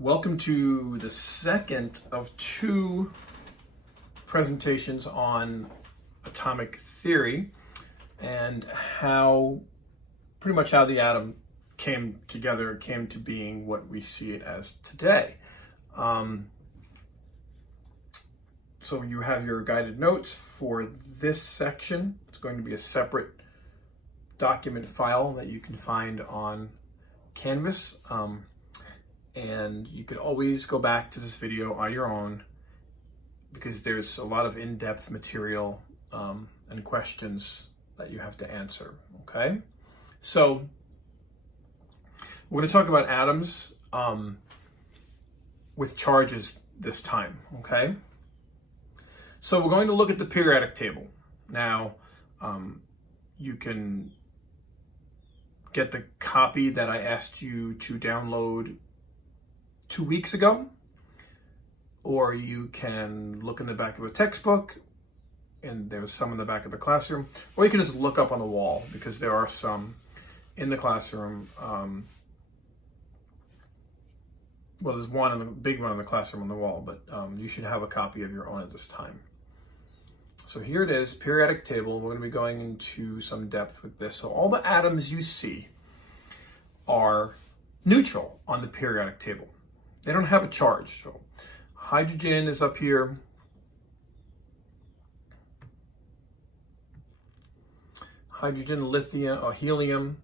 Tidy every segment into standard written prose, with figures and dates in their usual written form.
Welcome to the second of two presentations on atomic theory and pretty much how the atom came together, came to being what we see it as today. So you have your guided notes for this section. It's going to be a separate document file that you can find on Canvas. And you could always go back to this video on your own because there's a lot of in-depth material and questions that you have to answer, okay? So we're going to talk about atoms with charges this time, okay? So we're going to look at the periodic table. Now, you can get the copy that I asked you to download 2 weeks ago, or you can look in the back of a textbook, and there's some in the back of the classroom, or you can just look up on the wall because there are some in the classroom. Well, there's one, a big one in the classroom on the wall, but you should have a copy of your own at this time. So here it is, periodic table. We're going to be going into some depth with this. So all the atoms you see are neutral on the periodic table. They don't have a charge. So hydrogen is up here. Hydrogen, lithium, or helium,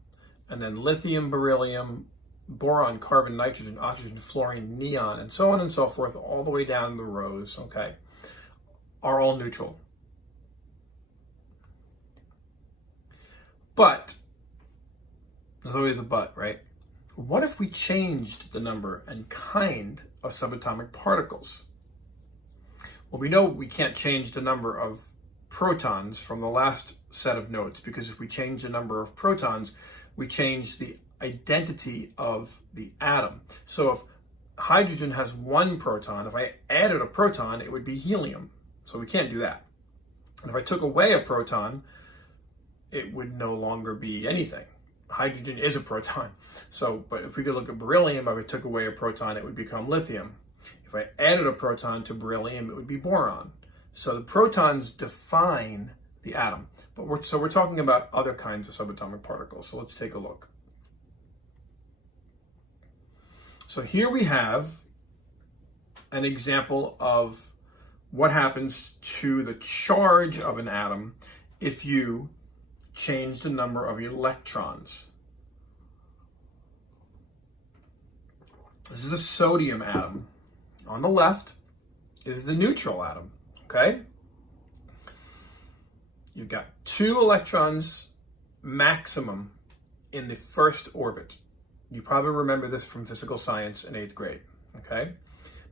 and then lithium, beryllium, boron, carbon, nitrogen, oxygen, fluorine, neon, and so on and so forth, all the way down the rows, okay, are all neutral. But, there's always a but, right? What if we changed the number and kind of subatomic particles? Well, we know we can't change the number of protons from the last set of notes, because if we change the number of protons, we change the identity of the atom. So if hydrogen has one proton, if I added a proton, it would be helium. So we can't do that. And if I took away a proton, it would no longer be anything. Hydrogen is a proton. So, but if we could look at beryllium, if I took away a proton, it would become lithium. If I added a proton to beryllium, it would be boron. So the protons define the atom. But we're talking about other kinds of subatomic particles. So let's take a look. So here we have an example of what happens to the charge of an atom if you change the number of electrons. This is a sodium atom. On the left is the neutral atom, okay? You've got 2 electrons maximum in the first orbit. You probably remember this from physical science in 8th grade, okay?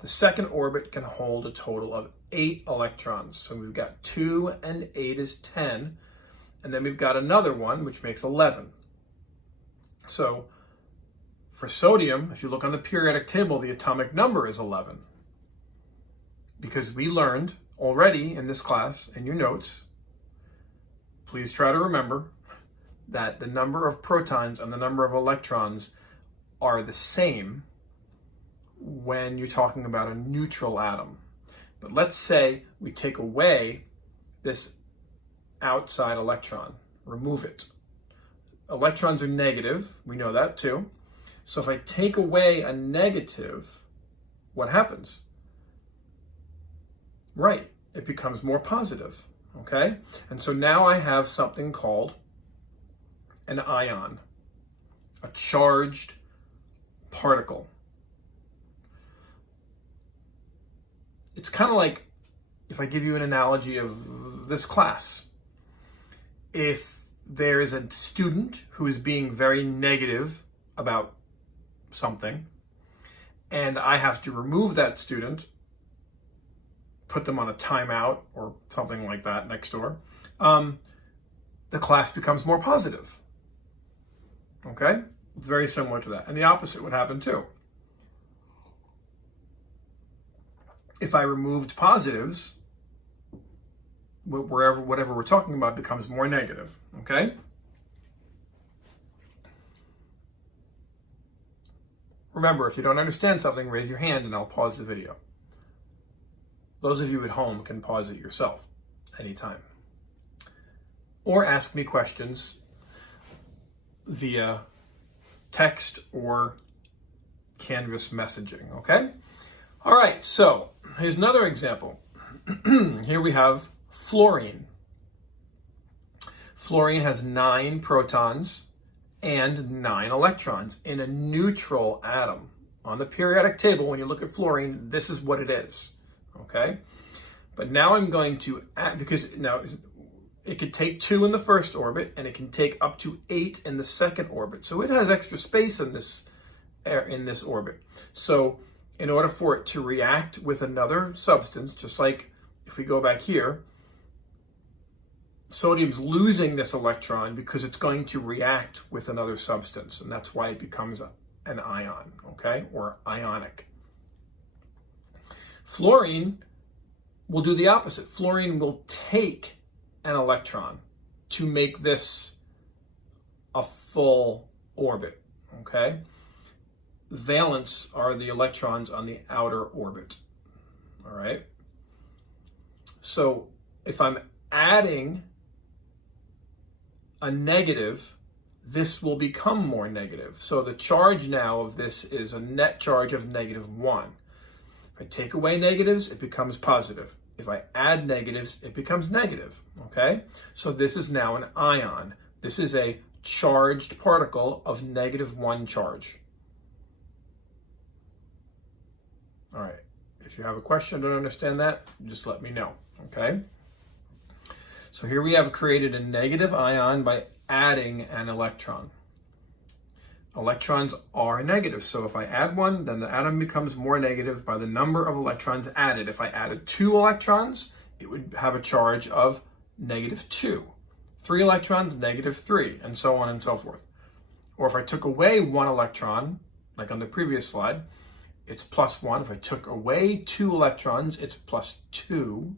The second orbit can hold a total of 8 electrons. So we've got 2 and 8 is 10. And then we've got another one, which makes 11. So for sodium, if you look on the periodic table, the atomic number is 11. Because we learned already in this class, in your notes, please try to remember that the number of protons and the number of electrons are the same when you're talking about a neutral atom. But let's say we take away this outside electron, remove it. Electrons are negative, we know that too. So if I take away a negative, what happens? Right, it becomes more positive, okay? And so now I have something called an ion, a charged particle. It's kind of like, if I give you an analogy of this class, if there is a student who is being very negative about something, and I have to remove that student, put them on a timeout or something like that next door, the class becomes more positive. Okay? It's very similar to that. And the opposite would happen too. If I removed positives, whatever we're talking about becomes more negative, okay? Remember, if you don't understand something, raise your hand and I'll pause the video. Those of you at home can pause it yourself anytime. Or ask me questions via text or Canvas messaging, okay? All right, so here's another example. Here we have fluorine. Fluorine has 9 protons and 9 electrons in a neutral atom. On the periodic table, when you look at fluorine, this is what it is, okay? But now I'm going to add, because now it could take 2 in the first orbit and it can take up to 8 in the second orbit. So it has extra space in this orbit. So in order for it to react with another substance, just like if we go back here, sodium's losing this electron because it's going to react with another substance, and that's why it becomes an ion, okay, or ionic. Fluorine will do the opposite. Fluorine will take an electron to make this a full orbit, okay? Valence are the electrons on the outer orbit, all right? So if I'm adding a negative, this will become more negative. So the charge now of this is a net charge of -1. If I take away negatives, it becomes positive. If I add negatives, it becomes negative, okay? So this is now an ion. This is a charged particle of -1 charge. All right, if you have a question, don't understand that, just let me know, okay? So here we have created a negative ion by adding an electron. Electrons are negative, so if I add one, then the atom becomes more negative by the number of electrons added. If I added 2 electrons, it would have a charge of -2. 3 electrons, -3, and so on and so forth. Or if I took away 1 electron, like on the previous slide, it's +1. If I took away 2 electrons, it's +2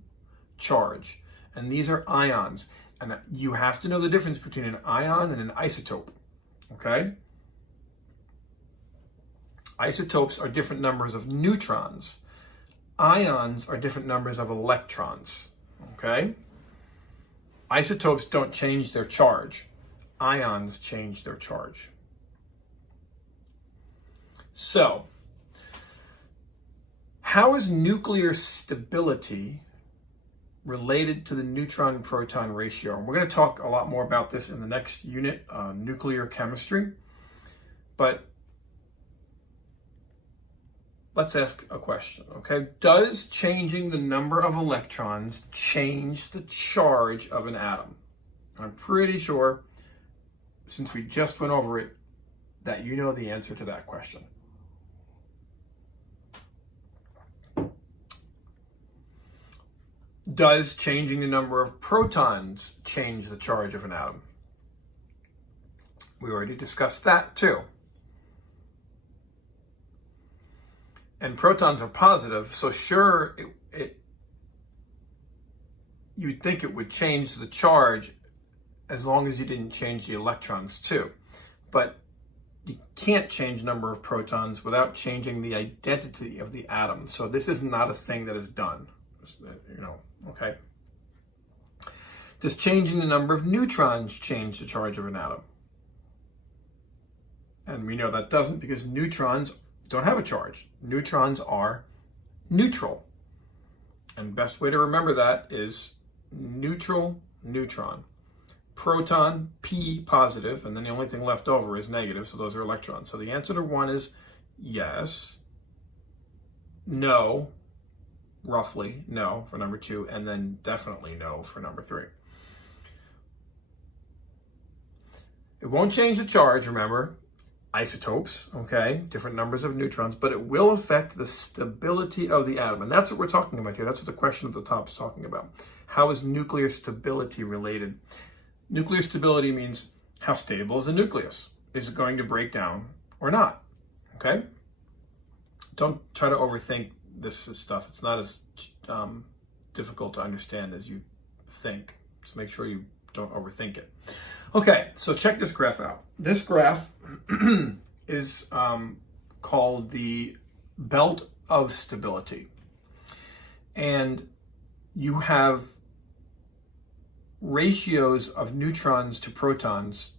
charge. And these are ions. And you have to know the difference between an ion and an isotope, okay? Isotopes are different numbers of neutrons. Ions are different numbers of electrons, okay? Isotopes don't change their charge. Ions change their charge. So, how is nuclear stability related to the neutron-proton ratio? And we're going to talk a lot more about this in the next unit, nuclear chemistry. But let's ask a question, okay? Does changing the number of electrons change the charge of an atom? I'm pretty sure, since we just went over it, that you know the answer to that question. Does changing the number of protons change the charge of an atom? We already discussed that too. And protons are positive, so sure, you'd think it would change the charge as long as you didn't change the electrons too. But you can't change the number of protons without changing the identity of the atom. So this is not a thing that is done, you know, okay? Does changing the number of neutrons change the charge of an atom? And we know that doesn't, because neutrons don't have a charge. Neutrons are neutral. And best way to remember that is neutral neutron. Proton, P, positive, and then the only thing left over is negative, so those are electrons. So the answer to 1 is yes, no, roughly no for number 2, and then definitely no for number 3. It won't change the charge, remember, isotopes, okay, different numbers of neutrons, but it will affect the stability of the atom. And that's what we're talking about here. That's what the question at the top is talking about. How is nuclear stability related? Nuclear stability means how stable is the nucleus? Is it going to break down or not? Okay? Don't try to overthink this stuff. It's not as difficult to understand as you think. Just make sure you don't overthink it. Okay, so check this graph out. This graph is called the belt of stability. And you have ratios of neutrons to protons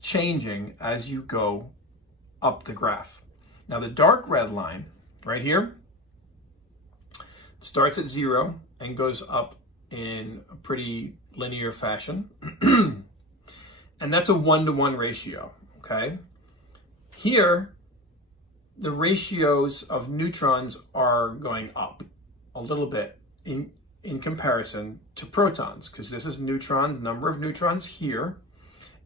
changing as you go up the graph. Now the dark red line right here starts at 0 and goes up in a pretty linear fashion. And that's a 1-to-1 ratio, okay? Here, the ratios of neutrons are going up a little bit in comparison to protons, because this is number of neutrons here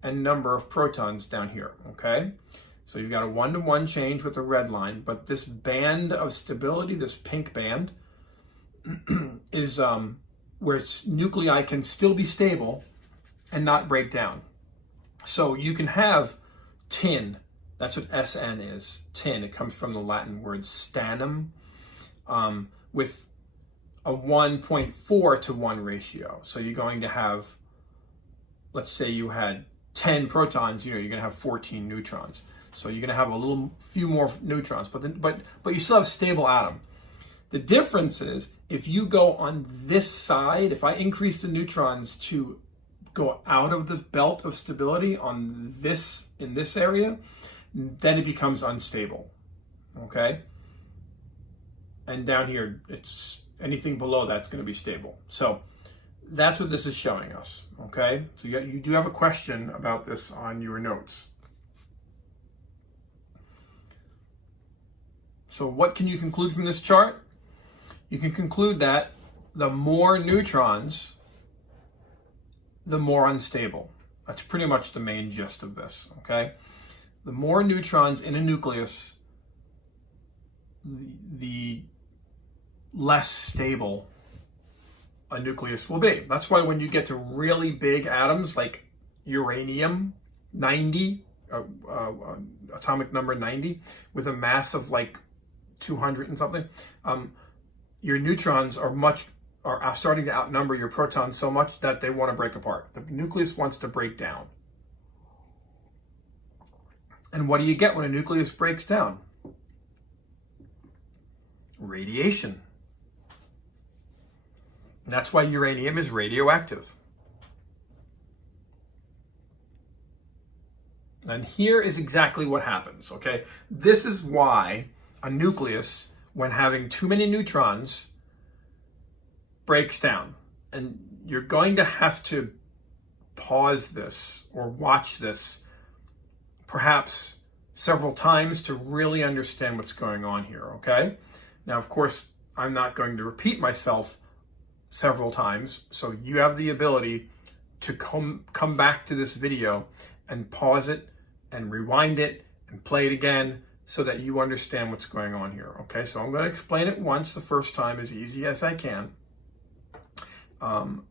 and number of protons down here, okay? So you've got a 1-to-1 change with the red line, but this band of stability, this pink band, is where nuclei can still be stable and not break down. So you can have tin, that's what SN is, tin. It comes from the Latin word stannum, with a 1.4 to 1 ratio. So you're going to have, let's say you had 10 protons, you're going to have 14 neutrons. So you're going to have a few more neutrons, but you still have a stable atom. The difference is if you go on this side, if I increase the neutrons to go out of the belt of stability in this area, then it becomes unstable, okay? And down here, it's anything below that's going to be stable. So that's what this is showing us, okay? So you do have a question about this on your notes. So what can you conclude from this chart? You can conclude that the more neutrons, the more unstable. That's pretty much the main gist of this, okay? The more neutrons in a nucleus, the less stable a nucleus will be. That's why when you get to really big atoms like uranium 90, atomic number 90, with a mass of like 200 and something, your neutrons are starting to outnumber your protons so much that they want to break apart. The nucleus wants to break down. And what do you get when a nucleus breaks down? Radiation. And that's why uranium is radioactive. And here is exactly what happens, okay? This is why a nucleus, when having too many neutrons, breaks down. And you're going to have to pause this or watch this perhaps several times to really understand what's going on here, okay? Now, of course, I'm not going to repeat myself several times, so you have the ability to come back to this video and pause it and rewind it and play it again so that you understand what's going on here, okay? So I'm going to explain it once the first time as easy as I can. And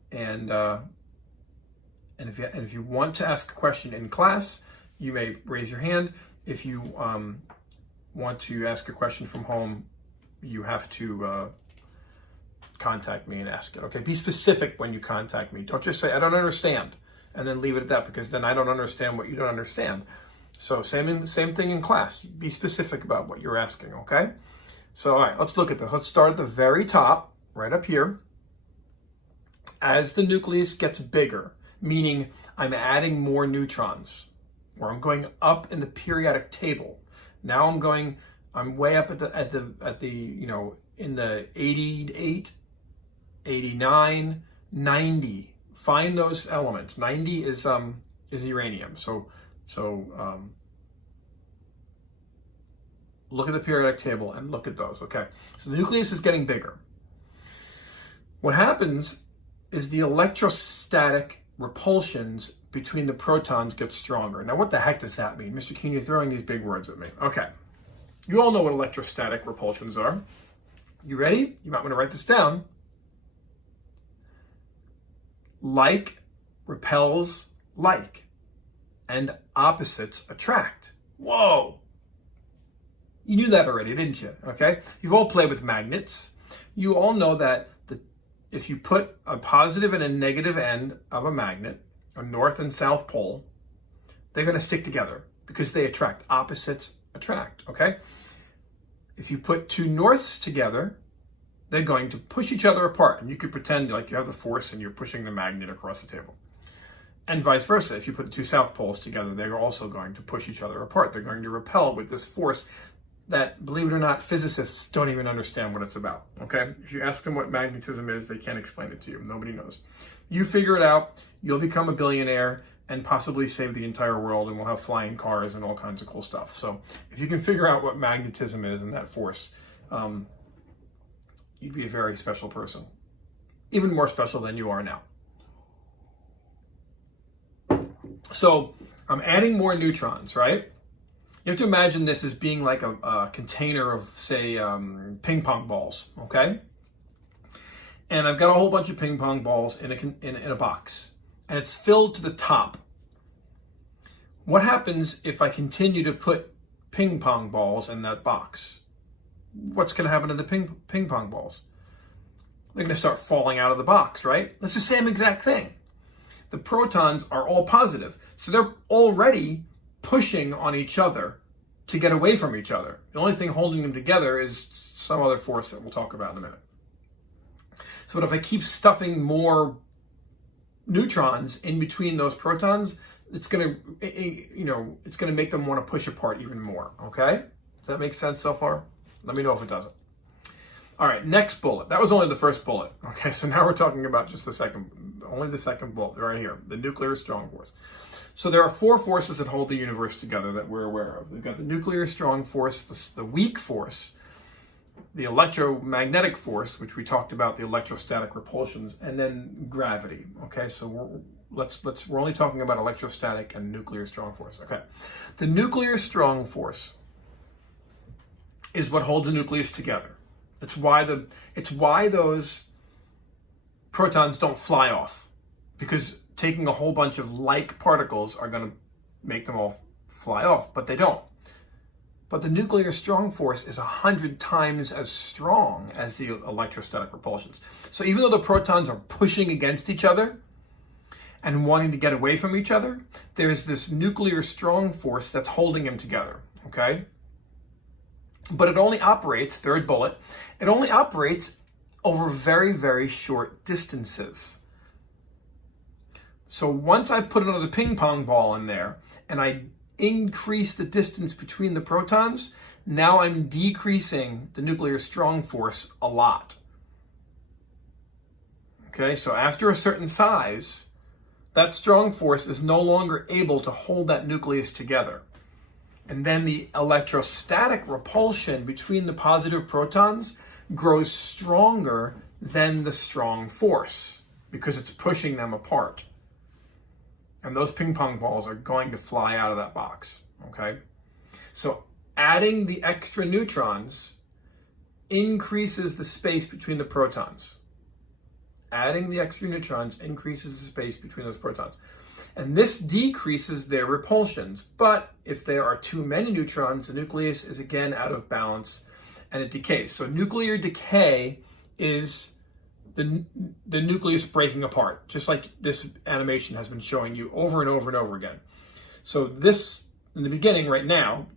if you want to ask a question in class, you may raise your hand. If you want to ask a question from home, you have to contact me and ask it. Okay, be specific when you contact me. Don't just say, I don't understand, and then leave it at that, because then I don't understand what you don't understand. So same thing in class. Be specific about what you're asking, okay? So all right, let's look at this. Let's start at the very top, right up here. As the nucleus gets bigger, meaning I'm adding more neutrons, or I'm going up in the periodic table. Now I'm way up at the in the 88, 89, 90. Find those elements. 90 is uranium. So look at the periodic table and look at those. Okay. So the nucleus is getting bigger. What happens is the electrostatic repulsions between the protons get stronger. Now, what the heck does that mean? Mr. Keene, you're throwing these big words at me. Okay. You all know what electrostatic repulsions are. You ready? You might want to write this down. Like repels like, and opposites attract. Whoa! You knew that already, didn't you? Okay? You've all played with magnets. You all know that if you put a positive and a negative end of a magnet, a north and south pole, they're going to stick together because they attract. Opposites attract, okay? If you put two norths together, they're going to push each other apart. And you could pretend like you have the force and you're pushing the magnet across the table. And vice versa. If you put two south poles together, they're also going to push each other apart. They're going to repel with this force that, believe it or not, physicists don't even understand what it's about, okay? If you ask them what magnetism is, they can't explain it to you. Nobody knows. You figure it out, you'll become a billionaire and possibly save the entire world, and we'll have flying cars and all kinds of cool stuff. So if you can figure out what magnetism is and that force, you'd be a very special person. Even more special than you are now. So I'm adding more neutrons, right? You have to imagine this as being like a container of, say, ping pong balls, okay? And I've got a whole bunch of ping pong balls in a box, and it's filled to the top. What happens if I continue to put ping pong balls in that box? What's going to happen to the ping pong balls? They're going to start falling out of the box, right? That's the same exact thing. The protons are all positive, so they're already pushing on each other to get away from each other. The only thing holding them together is some other force that we'll talk about in a minute. So if I keep stuffing more neutrons in between those protons, it's going to make them want to push apart even more, okay? Does that make sense so far? Let me know if it doesn't. All right, next bullet. That was only the first bullet. Okay, so now we're talking about just the second bullet right here, the nuclear strong force. So there are four forces that hold the universe together that we're aware of. We've got the nuclear strong force, the weak force, the electromagnetic force, which we talked about, the electrostatic repulsions, and then gravity. Okay, so we're only talking about electrostatic and nuclear strong force. Okay, the nuclear strong force is what holds the nucleus together. It's why those protons don't fly off, because taking a whole bunch of like particles are going to make them all fly off, but they don't. But the nuclear strong force is 100 times as strong as the electrostatic repulsions. So even though the protons are pushing against each other and wanting to get away from each other, there's this nuclear strong force that's holding them together, okay? But it only operates, third bullet, it only operates over very, very short distances. So once I put another ping pong ball in there and I increase the distance between the protons, now I'm decreasing the nuclear strong force a lot. Okay, so after a certain size, that strong force is no longer able to hold that nucleus together. And then the electrostatic repulsion between the positive protons grows stronger than the strong force because it's pushing them apart. And those ping pong balls are going to fly out of that box, okay? So adding the extra neutrons increases the space between the protons. Adding the extra neutrons increases the space between those protons. And this decreases their repulsions. But if there are too many neutrons, the nucleus is again out of balance and it decays. So nuclear decay is the nucleus breaking apart, just like this animation has been showing you over and over and over again. So this, in the beginning right now,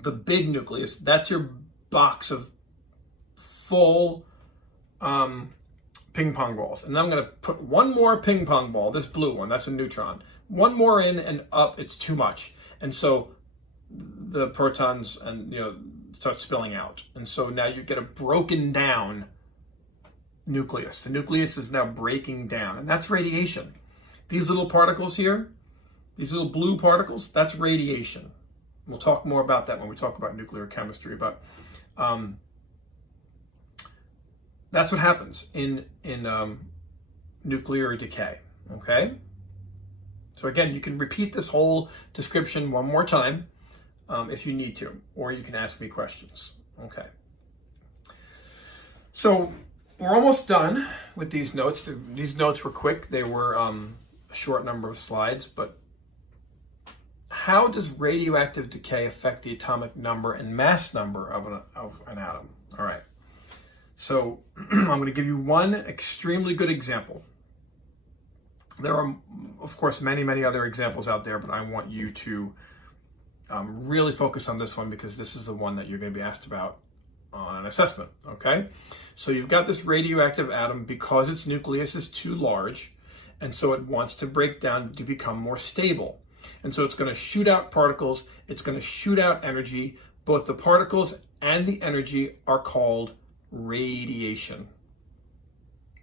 the big nucleus, that's your box of full ping pong balls. And then I'm going to put one more ping pong ball, this blue one, that's a neutron. One more in and up, it's too much. And so the protons start spilling out. And so now you get a broken down nucleus. The nucleus is now breaking down, and that's radiation. These little particles here, these little blue particles, that's radiation. We'll talk more about that when we talk about nuclear chemistry, but that's what happens in nuclear decay, okay? So again, you can repeat this whole description one more time if you need to, or you can ask me questions, okay? So we're almost done with these notes. These notes were quick. They were a short number of slides, but how does radioactive decay affect the atomic number and mass number of an atom? All right. So I'm going to give you one extremely good example. There are, of course, many, many other examples out there, but I want you to Really focus on this one because this is the one that you're going to be asked about on an assessment, okay? So you've got this radioactive atom because its nucleus is too large, and so it wants to break down to become more stable. And so it's going to shoot out particles, it's going to shoot out energy. Both the particles and the energy are called radiation.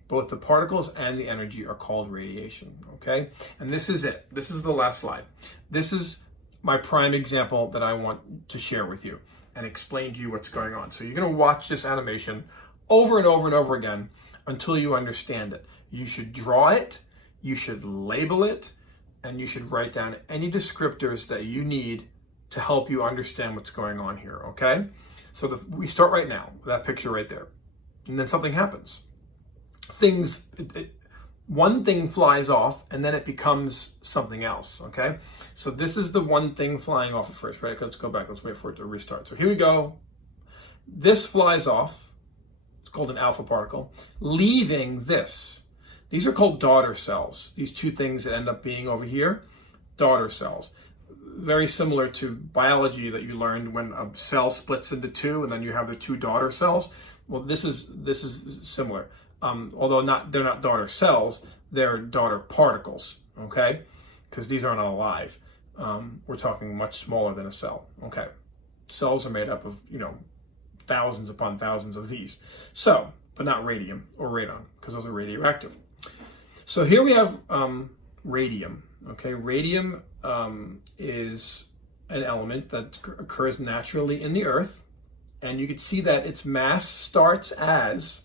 Both the particles and the energy are called radiation, okay? And this is it. This is the last slide. This is my prime example that I want to share with you and explain to you what's going on. So you're going to watch this animation over and over and over again until you understand it. You should draw it, you should label it, and you should write down any descriptors that you need to help you understand what's going on here, okay? So we start right now with that picture right there. And then something happens. One thing flies off and then it becomes something else, okay? So this is the one thing flying off at first, right? Let's go back, let's wait for it to restart. So here we go. This flies off, it's called an alpha particle, leaving this. These are called daughter cells. These two things that end up being over here, daughter cells. Very similar to biology that you learned when a cell splits into two and then you have the two daughter cells. Well, this is similar. Although they're not daughter cells, they're daughter particles, okay? Because these aren't alive. We're talking much smaller than a cell, okay? Cells are made up of, thousands upon thousands of these. So, but not radium or radon, because those are radioactive. So here we have radium, okay? Radium is an element that occurs naturally in the Earth, and you can see that its mass starts as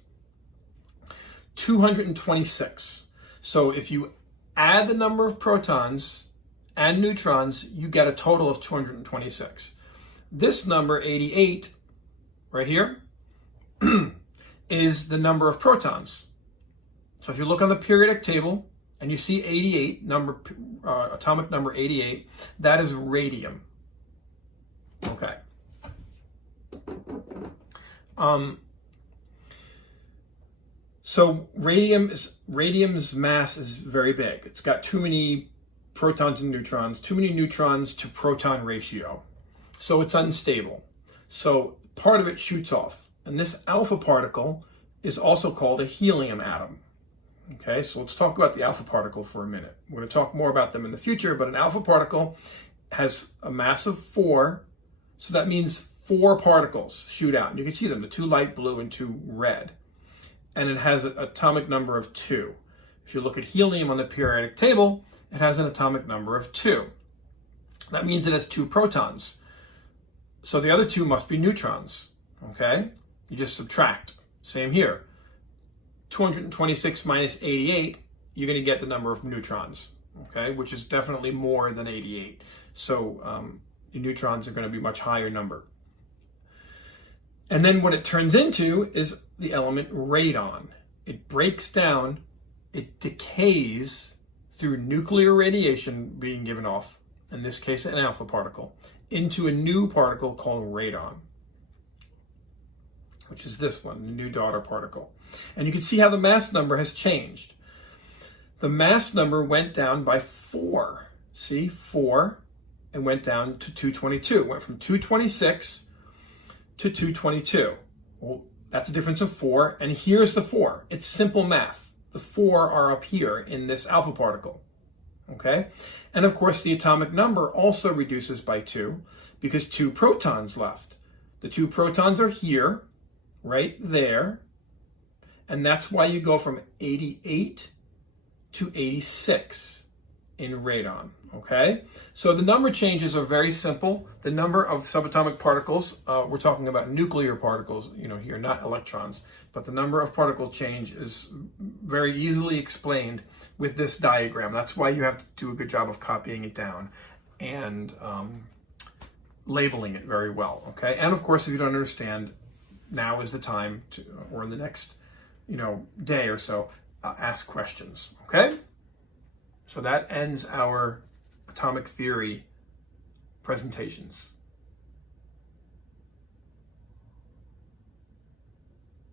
226. So if you add the number of protons and neutrons, you get a total of 226. This number, 88, right here, is the number of protons. So if you look on the periodic table and you see 88, atomic number 88, that is radium. Okay. So radium's mass is very big. It's got too many protons and neutrons, too many neutrons to proton ratio. So it's unstable. So part of it shoots off. And this alpha particle is also called a helium atom. Okay, so let's talk about the alpha particle for a minute. We're going to talk more about them in the future, but an alpha particle has a mass of 4. So that means 4 particles shoot out. And you can see them, the 2 light blue and 2 red. And it has an atomic number of 2. If you look at helium on the periodic table, it has an atomic number of 2. That means it has 2 protons. So the other 2 must be neutrons, okay? You just subtract. Same here. 226 minus 88, you're going to get the number of neutrons, okay? Which is definitely more than 88. So the neutrons are going to be a much higher number. And then what it turns into is the element radon. It breaks down, it decays through nuclear radiation being given off, in this case an alpha particle, into a new particle called radon, which is this one, the new daughter particle. And you can see how the mass number has changed. The mass number went down by 4. See, 4, and went down to 222. It went from 226 to 222. Well, that's a difference of 4, and here's the 4. It's simple math. The 4 are up here in this alpha particle, okay? And of course, the atomic number also reduces by 2 because 2 protons left. The 2 protons are here, right there, and that's why you go from 88 to 86 in radon, okay? So the number changes are very simple. The number of subatomic particles, we're talking about nuclear particles, here, not electrons, but the number of particle change is very easily explained with this diagram. That's why you have to do a good job of copying it down and labeling it very well, okay? And of course, if you don't understand, now is the time to, or in the next, day or so, ask questions, okay? So that ends our atomic theory presentations.